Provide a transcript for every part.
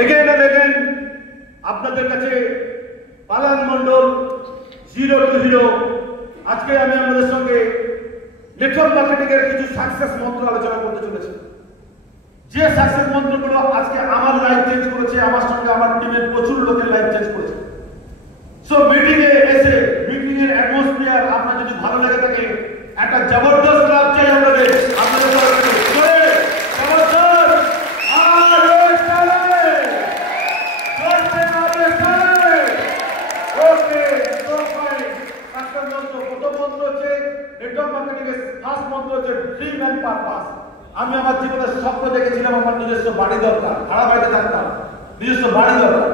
Again and again আপনাদের কাছে পালান মন্ডল 0 to Hero। আজকে আমি আপনাদের সঙ্গে নেটওয়ার্ক মার্কেটিং এর কিছু সাকসেস মন্ত্র আলোচনা করতে চলেছি। যে সাকসেস মন্ত্রগুলো আজকে আমার লাইফ চেঞ্জ করেছে, আমার সঙ্গে আমার টিমের প্রচুর লোকের লাইফ চেঞ্জ করেছে। সো মিটিং এ এসে মিটিং এর অ্যাটমসফিয়ার আপনার যদি ভালো লাগে থাকে, একটা জবরদস্ত ক্লাব চাই আপনাদের তরফ থেকে। আমি আমার জীবনের স্বপ্ন দেখেছিলাম আমার নিজস্ব বাড়ি দরকার, ভাড়া বাড়িতে থাকতাম, নিজস্ব বাড়ি দরকার।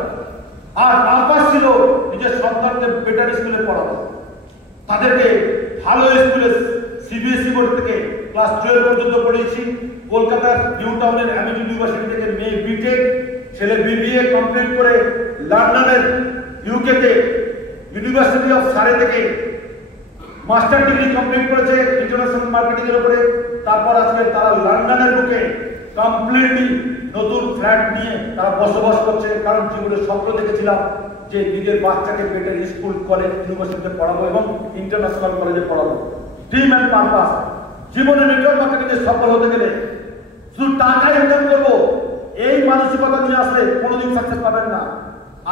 আর পারপাস ছিল নিজের সন্তানদের বেটার স্কুলে পড়াবো, তাদেরকে ভালো স্কুলে সিবিএসই বোর্ড থেকে ক্লাস 12 পর্যন্ত পড়িয়েছি। কলকাতার নিউ টাউনের অ্যামিন ইউনিভার্সিটি থেকে মেয়ে বিটেক, ছেলে বিবিএ কমপ্লিট করে লন্ডনের ইউকেতে ইউনিভার্সিটি অফ সারে থেকে মাস্টার ডিগ্রি কমপ্লিট করেছে ইন্টারন্যাশনাল মার্কেটিং এর উপরে। তারপর আজকে তারা লন্ডনের বুকে কমপ্লিটলি নতুন ফ্ল্যাট নিয়ে তারা বসবাস করছে। কারণ জীবনের স্বপ্ন দেখেছিলাম যে নিজের বাচ্চাকে বেটার স্কুল কলেজ ইউনিভার্সিটিতে পড়াবো এবং ইন্টারন্যাশনাল কলেজে পড়াবো। Dream and purpose. জীবনে নেটওয়ার্ক মার্কেটিংয়ে সফল হতে গেলে শুধু টাকা ইনকাম করবো এই মানসিকতা নিয়ে আসলে কোনোদিন সাকসেস পাবেন না।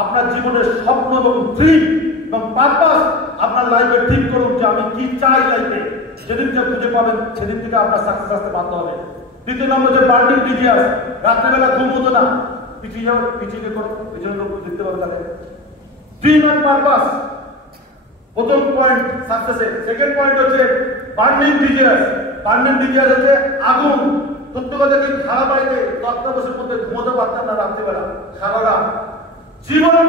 আপনার জীবনের স্বপ্ন এবং ড্রিম এবং পারপাস আপনার লাইফে ঠিক করুন যে আমি কি চাই লাইফে। যেদিন যে খুঁজে পাবেন সেদিন থেকে আপনার সাকসেস আসতে বাধ্য হবে। দ্বিতীয় নম্বর যে বার্নিং ডিজিয়াস, রাত্রেবেলা ঘুম হতো না, পিছিয়ে যাও পিছিয়ে করো, পিছনে লোক দেখতে পাবে তাদের ড্রিম অ্যান্ড পারপাস। প্রথম পয়েন্ট সাকসেসের। সেকেন্ড পয়েন্ট হচ্ছে বার্নিং ডিজিয়াস। বার্নিং ডিজিয়াস হচ্ছে আগুন। সত্য কথা কি, সারা বাড়িতে 10টা বছর মধ্যে ঘুমোতে পারতাম না রাত্রিবেলা, সারা রাত। জীবন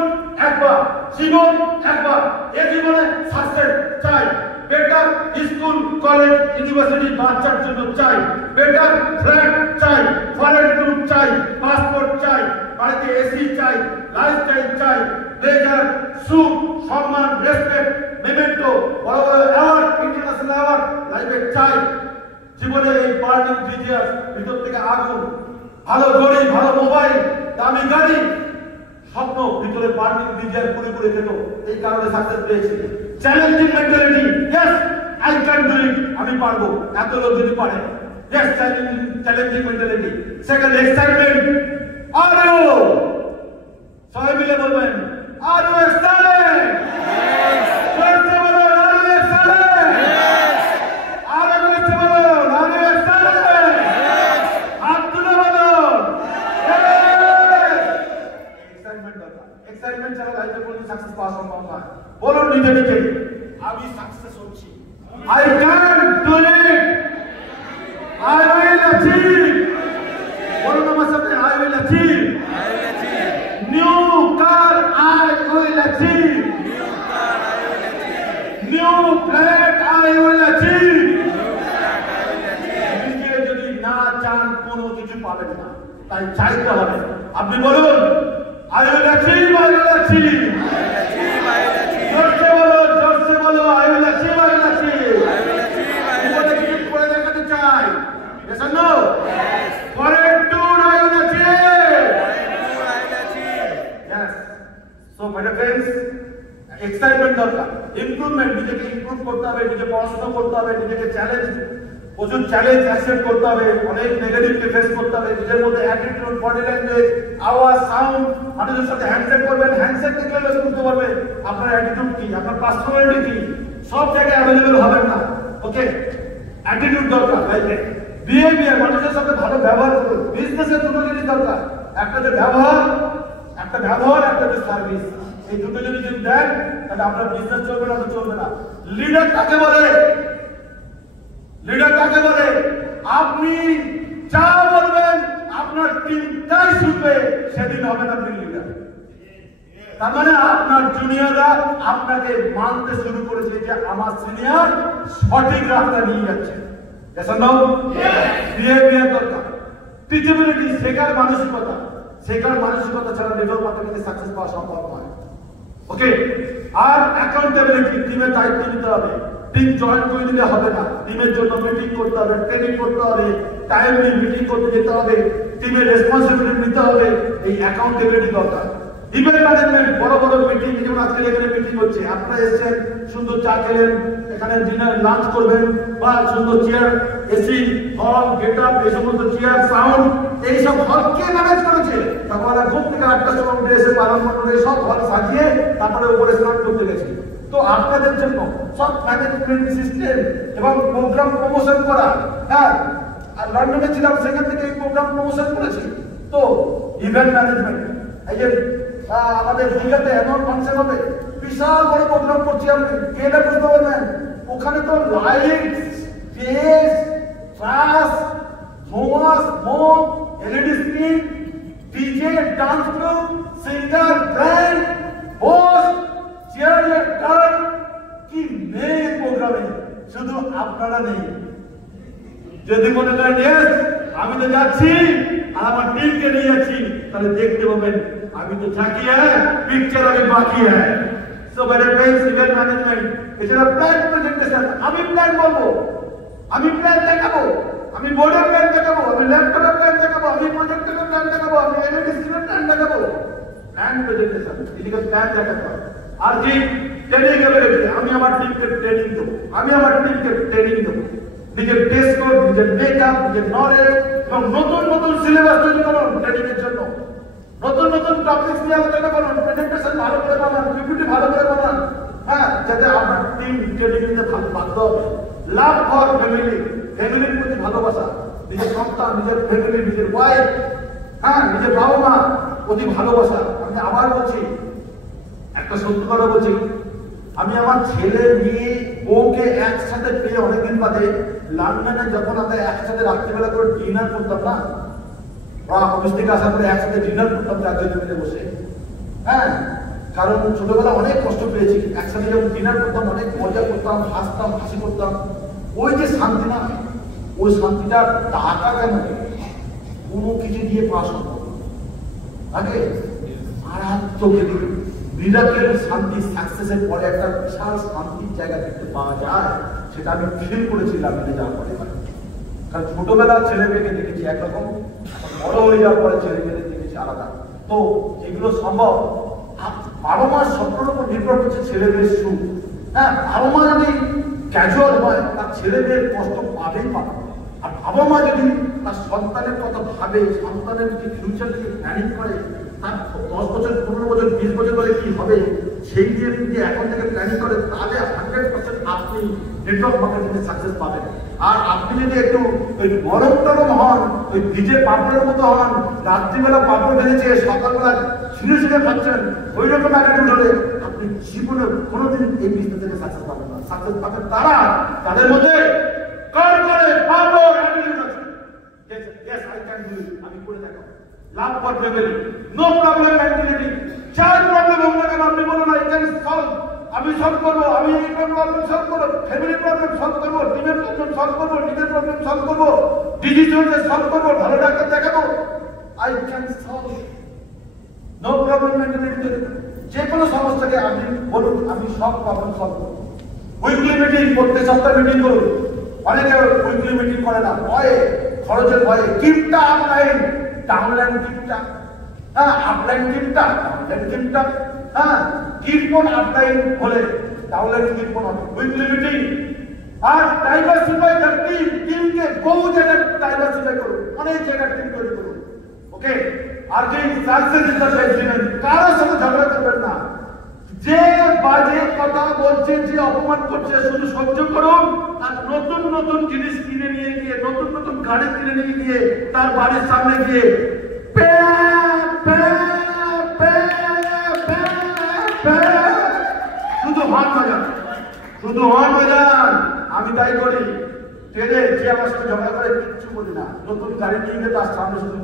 একবার, জীবন একবার। এই জীবনে সাকসেস চাই, বেটার স্কুল কলেজ ইউনিভার্সিটি বাচ্চার জন্য চাই, বেটার ফ্ল্যাট চাই, ফরেন গ্রুপ চাই, পাসপোর্ট চাই, বাড়িতে এসি চাই, লাইফস্টাইল চাই, ব্লেজার, স্যুট, সম্মান, রেসপেক্ট, মেমেন্টো, বড় বড় অ্যাওয়ার্ড, ইন্টারন্যাশনাল অ্যাওয়ার্ড লাইফে চাই। জীবনে এই বার্নিং ডিজিয়াস, ভিতর থেকে আগুন, ভালো ঘড়ি, ভালো মোবাইল, দামি গাড়ি, স্বপ্ন ভিতরে বার্নিং ডিজায়ার পুরে পুরে খেত। এই কারণে সাকসেস পেয়েছি। Challenging mentality, yes I can do it, আমি পারবো, এত লোক যদি পারে। Yes challenging mentality. Second excitement, are you, সবাই মিলে বলবেন আর ইউ এক্সাইটেড? করতে বলো are you excited? Are you excited? Are you excited? হাত তুলে বলো এক্সাইটমেন্ট দরকার। এক্সাইটমেন্ট ছাড়া লাইফে কোনো সাকসেস পাওয়া সম্ভব নয়। বলুন নিজে নিজে আমি সাকসেস হচ্ছি, I can do it, I will achieve. বলুন আমার সাথে I will achieve. New car I will achieve, new flat I will achieve. নিজে যদি না চান কোনো কিছু পাবেন না, তাই চাইতে হবে। আপনি বলুন I will achieve, I will achieve. জোরসে বলো, জোরসে বলো, I will achieve, I will achieve. জীবনে কিছু করে দেখাতে চাই। Yes or no? Foreign tour, I will achieve. Yes. So, my dear friends, excitement দরকার, ইমপ্রুভমেন্ট, নিজেকে ইমপ্রুভ করতে হবে, নিজে পড়াশোনা করতে হবে, নিজেকে চ্যালেঞ্জ, প্রচুর চ্যালেঞ্জ অ্যাকসেপ্ট করতে হবে, অনেক নেগেটিভকে ফেস করতে হবে। নিজের মধ্যে অ্যাটিটিউড, বডি ল্যাঙ্গুয়েজ, আওয়াজ, সাউন্ড, মানুষের সাথে হ্যান্ডশেক করবেন, হ্যান্ডশেক দেখলে লোক বুঝতে পারবে আপনার অ্যাটিটিউড কি, আপনার পার্সোনালিটি কি। সব জায়গায় অ্যাভেলেবেল হবেন না, ওকে? অ্যাটিটিউড দরকার লাইফে, বিহেভিয়ার, মানুষের সাথে ভালো ব্যবহার করুন। বিজনেসে দুটো জিনিস দরকার, একটা যে ব্যবহার, একটা যে সার্ভিস। এই দুটো যদি দেন তাহলে আপনার বিজনেস চলবে না, তো চলবে না। লিডার কাকে বলে? লিডার কাকে বলে? আপনি যা বলবেন আপনার টিম তাই শুনবে, সেদিন হবে না আপনি লিডার। তার মানে আপনার জুনিয়ররা আপনাকে মানতে শুরু করেছে যে আমার সিনিয়র সঠিক রাস্তা নিয়ে যাচ্ছে। বিহেভিয়ার দরকার, টিচেবিলিটি, শেখার মানসিকতা। শেখার মানসিকতা ছাড়া নেটওয়ার্ক মার্কেটিংয়ে সাকসেস পাওয়া সম্ভব নয়, ওকে? আর অ্যাকাউন্টেবিলিটি, টিমের দায়িত্ব নিতে হবে। টিম জয়েন করে দিলে হবে না, টিমের জন্য মিটিং করতে হবে, ট্রেনিং করতে হবে, টাইমলি মিটিং করতে যেতে হবে, টিমের রেসপন্সিবিলিটি নিতে হবে, এই অ্যাকাউন্টেবিলিটি দরকার। ইভেন্ট ম্যানেজমেন্ট, বড় বড় মিটিং, যেমন আজকে এখানে মিটিং হচ্ছে, আপনারা এসেছেন, সুন্দর চা খেলেন, এখানে ডিনার লাঞ্চ করবেন, বা সুন্দর চেয়ার, এসি, হল, গেট আপ, এই সমস্ত চেয়ার, সাউন্ড, এইসব হল কে ম্যানেজ করেছে? সকালে ঘুম থেকে 8টার সময় উঠে এসে পালন মন্ডলে সব হল সাজিয়ে তারপরে উপরে স্নান করতে গেছি। তো আপনাদের জন্য সব ম্যানেজমেন্ট সিস্টেম এবং প্রোগ্রাম প্রমোশন করা, হ্যাঁ, আর লন্ডনে ছিলাম, সেখান থেকে এই প্রোগ্রাম প্রমোশন করেছি। তো ইভেন্ট ম্যানেজমেন্ট, এই যে আমাদের দীঘাতে এমন ফাংশন হবে, বিশাল বড় প্রোগ্রাম করছি, আপনি গেলে বুঝতে পারবেন, ওখানে তো লাইট, স্টেজ, ট্রাস, ধোঁয়া, smoke, LED screen, DJ, dance group, singer, band, host, চেয়ারের টার্ন, কি নেই প্রোগ্রামে, শুধু আপনারা নেই। যদি মনে করেন ইয়েস আমি তো যাচ্ছি আর আমার টিমকে নিয়ে যাচ্ছি, তাহলে দেখতে পাবেন আমি তো থাকি, হ্যাঁ, পিকচার আমি বাকি, হ্যাঁ। সো মেরে ফ্রেন্ডস, ইভেন্ট ম্যানেজমেন্ট, এছাড়া প্ল্যান প্রেজেন্টেশন, আমি প্ল্যান বলবো, আমি প্ল্যান দেখাবো, আমি বোর্ডের প্ল্যান দেখাবো, আমি ল্যাপটপের প্ল্যান দেখাবো, আমি প্রজেক্টরের প্ল্যান দেখাবো, আমি এলইডি স্ক্রিনের প্ল্যান দেখাবো। প্ল্যান প্রেজেন্টেশন, এদিকে প্ল্যান দেখাতে হবে। আর যে ট্রেনিং এবিলিটি, আমি আমার টিমকে ট্রেনিং দেবো, আমি আমার টিমকে ট্রেনিং দেবো, নিজের টেস্ট কোড, নিজের মেকআপ, নিজের নলেজ, এবং নতুন নতুন সিলেবাস তৈরি করুন ট্রেনিং এর জন্য, নতুন নতুন টপিকস নিয়ে আলোচনা করুন, প্রেজেন্টেশন ভালো করে বানান, পিপিটি ভালো করে বানান, হ্যাঁ, যাতে আপনার টিম ট্রেনিং নিতে ভালো বাধ্য হবে। লাভ ফর ফ্যামিলি, ফ্যামিলির প্রতি ভালোবাসা, নিজের সন্তান, নিজের ফ্যামিলি, নিজের ওয়াইফ, হ্যাঁ, নিজের বাবা মা প্রতি ভালোবাসা। আমি আবার বলছি, একটা সত্য কথা বলছি, আমি আমার ছেলে, মেয়ে, বউকে একসাথে পেয়ে অনেকদিন বাদে লন্ডনে যখন আমরা একসাথে রাত্রিবেলা করে ডিনার করতাম না, বা অফিস থেকে আসার পরে একসাথে ডিনার করতাম চারজন মিলে বসে, হ্যাঁ, কারণ ছোটবেলা অনেক কষ্ট পেয়েছি, একসাথে যখন ডিনার করতাম অনেক মজা করতাম, হাসতাম, হাসি করতাম, ওই যে শান্তি না, ওই শান্তিটা টাকা কেন কোনো কিছু দিয়ে পাওয়া সম্ভব আগে মারাত্মক মিরাকেল শান্তি, সাকসেসের পরে একটা বিশাল শান্তির জায়গা দেখতে পাওয়া যায়, সেটা আমি ফিল করেছিলাম মিলে যাওয়ার পরে। কারণ ছোটবেলার ছেলে মেয়েকে দেখেছি একরকম, বড় হয়ে যাওয়ার পরে ছেলে মেয়েদের দেখেছি আলাদা। তো এগুলো সম্ভব, বাবা মার স্বপ্নের উপর নির্ভর করছে ছেলে মেয়ের সুখ। হ্যাঁ, বাবা মা যদি ক্যাজুয়াল হয়, তার ছেলে মেয়ের কষ্ট পাবেই পাবে। আর বাবা মা যদি তার সন্তানের কথা ভাবে, সন্তানের যদি ফিউচার নিয়ে প্ল্যানিং করে, তার 10 বছর, 15 বছর, 20 বছর ধরে কি হবে সেই দিয়ে যদি এখন থেকে প্ল্যানিং করে, তাহলে 100% আপনি নেটওয়ার্ক মার্কেটিংয়ে সাকসেস পাবেন। আর আপনি যদি একটু ওই গরম টরম হন, ওই ভিজে পাপড়ের মতো হন, রাত্রিবেলা পাপড় ভেজেছে, সকালবেলা ছিঁড়ে ছিঁড়ে খাচ্ছেন, ওই রকম অ্যাটিটিউড হলে আপনি জীবনে কোনোদিন এই বিজনেস থেকে সাকসেস পাবেন না। সাকসেস পাবেন তারা তাদের মধ্যে আমি করে দেখাবো। Love for family, no problem mentality, চার প্রবলেম হোক না কেন আপনি বলুন না, এটা সলভ, আমি সলভ করবো, আমি এই প্রবলেম সলভ করবো, ফ্যামিলি প্রবলেম সলভ করবো, টিমের প্রবলেম সলভ করবো, নিজের প্রবলেম সলভ করবো, ডিজিজ সলভ করবো, ভালো ডাক্তার দেখাবো, I can solve. No problem mentality, যে কোনো সমস্যাকে আপনি বলুন, আমি সব প্রবলেম সলভ করবো। উইকলি মিটিং, প্রত্যেক সপ্তাহে মিটিং করুন। অনেকে উইকলি মিটিং করে না, ভয়ে, খরচের ভয়ে। টিমটা আপলাইন, ডাউনলাইন টিমটা, হ্যাঁ, আপলাইন টিমটা, ডাউনলাইন টিমটা, হ্যাঁ, কীর্তন আপলাইন হলে ডাউনলাইন কীর্তন হবে। উইকলি মিটিং, আর ডাইভার্সিফাই দ্য টিম, টিমকে বহু জায়গায় ডাইভার্সিফাই করুন, অনেক জায়গায় টিম তৈরি করুন, ওকে। আর যে সাকসেস ইজ দ্য বেস্ট, কারোর সাথে ঝগড়া করবেন না, যে বাজে কথা বলছে, যে অপমান করছে, শুধু সহ্য করুন। আর নতুন নতুন জিনিস কিনে নিয়ে গিয়ে, নতুন নতুন গাড়ি কিনে নিয়ে গিয়ে তার বাড়ির সামনে গিয়ে শুধু হর্ন বাজান, শুধু হর্ন বাজান। আমি তাই করি, ট্রেনে যে আমার সাথে ঝগড়া করে কিচ্ছু বলি না, নতুন গাড়ি নিয়ে গিয়ে তার সামনে শুধু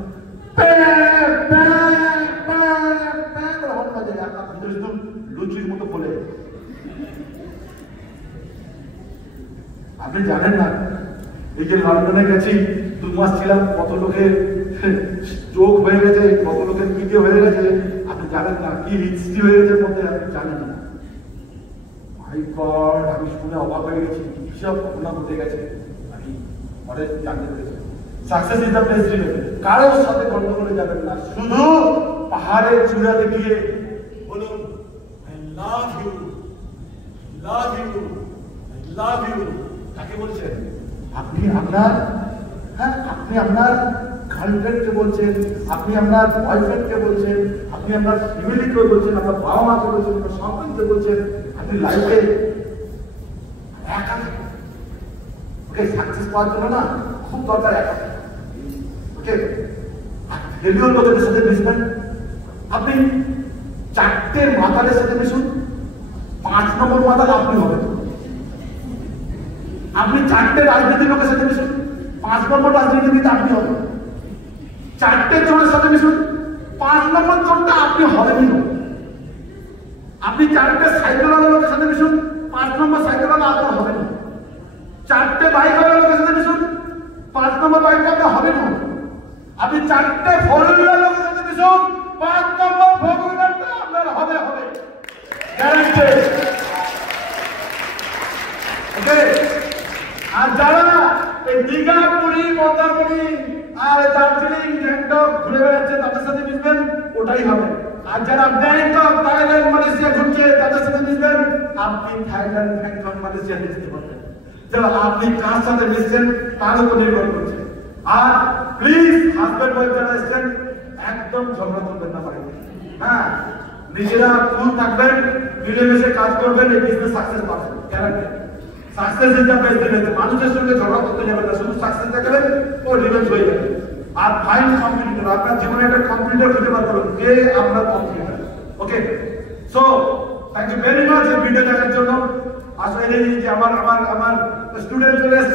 হর্ন বাজায়, আপনার ভিতরে শুধু লুচির মতো বলে। আপনি জানেন না, এই যে লন্ডনে গেছি, 2 মাস ছিলাম, কত লোকের চোখ হয়ে গেছে, কত লোকের কিডনি হয়ে গেছে, আপনি জানেন না, কি হিস্ট্রি হয়ে গেছে মধ্যে, আপনি জানেন না। মাই গড, আমি শুনে অবাক হয়ে গেছি, কিসব ঘটনা ঘটে গেছে, আমি পরে জানতে পেরেছি। Success is the best relation. কারোর সাথে গন্ডগোলে যাবেন না, শুধু পাহাড়ের চূড়াতে গিয়ে বলুন I love you, love you, I love you. কাকে বলছেন? আপনি আপনার আপনি আপনার গার্লফ্রেন্ডকে বলছেন, আপনি আপনার বয়ফ্রেন্ডকে বলছেন, আপনি আপনার ফ্যামিলিকে বলছেন, আপনার বাবা মাকে বলছেন, আপনার সন্তানকে বলছেন। আপনি লাইফে একা ওকে সাকসেস পাওয়ার জন্য না খুব দরকার একা। ওকে ফেলিওর লোকেদের সাথে মিশবেন। আপনি 4টে মাতালের সাথে মিশুন, 5 নম্বর মাতাল আপনি হবেন। আপনি 4টে রাজনীতির লোকের সাথে মিশুন, 5 নম্বর রাজনীতিবিদ আপনি হবেন। 4টে চোরের সাথে মিশুন, 5 নম্বর চোরটা আপনি হবেনই। আপনি 4টে সাইকেলওয়ালা লোকের সাথে মিশুন, 5 নম্বর সাইকেলওয়ালা আপনার হবেন। 4টে বাইকওয়ালা লোকের সাথে মিশুন, 5 নম্বর বাইকটা আপনার হবেন। আপনি 4টে ফোর হুইলার লোকের সাথে মিশুন, 5 নম্বর ফোর হুইলারটা আপনার হবে হবে গ্যারান্টেড। ওকে, আর যারা এই দীঘা, পুরী, মন্দারমণি আর দার্জিলিং, গ্যাংটক ঘুরে বেড়াচ্ছে তাদের সাথে মিশবেন, ওটাই হবে। আর যারা ব্যাংকক, থাইল্যান্ড, মালয়েশিয়া ঘুরছে তাদের সাথে মিশবেন, আপনি থাইল্যান্ড, ব্যাংকক, মালয়েশিয়া মিশতে পারবেন। যারা আপনি কার সাথে মিশছেন তার উপর নির্ভর করছে। আর প্লিজ হাজব্যান্ড ওয়াইফ যারা এসছেন একদম ঝগড়া করবেন না বাড়িতে। হ্যাঁ, নিজেরা কুল থাকবেন, মিলেমিশে কাজ করবেন, এই বিজনেস সাকসেস পাবেন guarantee. Success is the best revenge. মানুষের সঙ্গে ঝগড়া করতে যাবেন না, শুধু সাকসেস দেখাবেন ও রিভেঞ্জ হয়ে যাবে। আর ফাইন কম্পিটিটর, আপনার জীবনে একটা কম্পিটিটর খুঁজে বার করুন, কে আপনার competitor. Okay, so thank you very much এই ভিডিও দেখার জন্য। আসলে এই যে আমার স্টুডেন্ট চলে এসছে।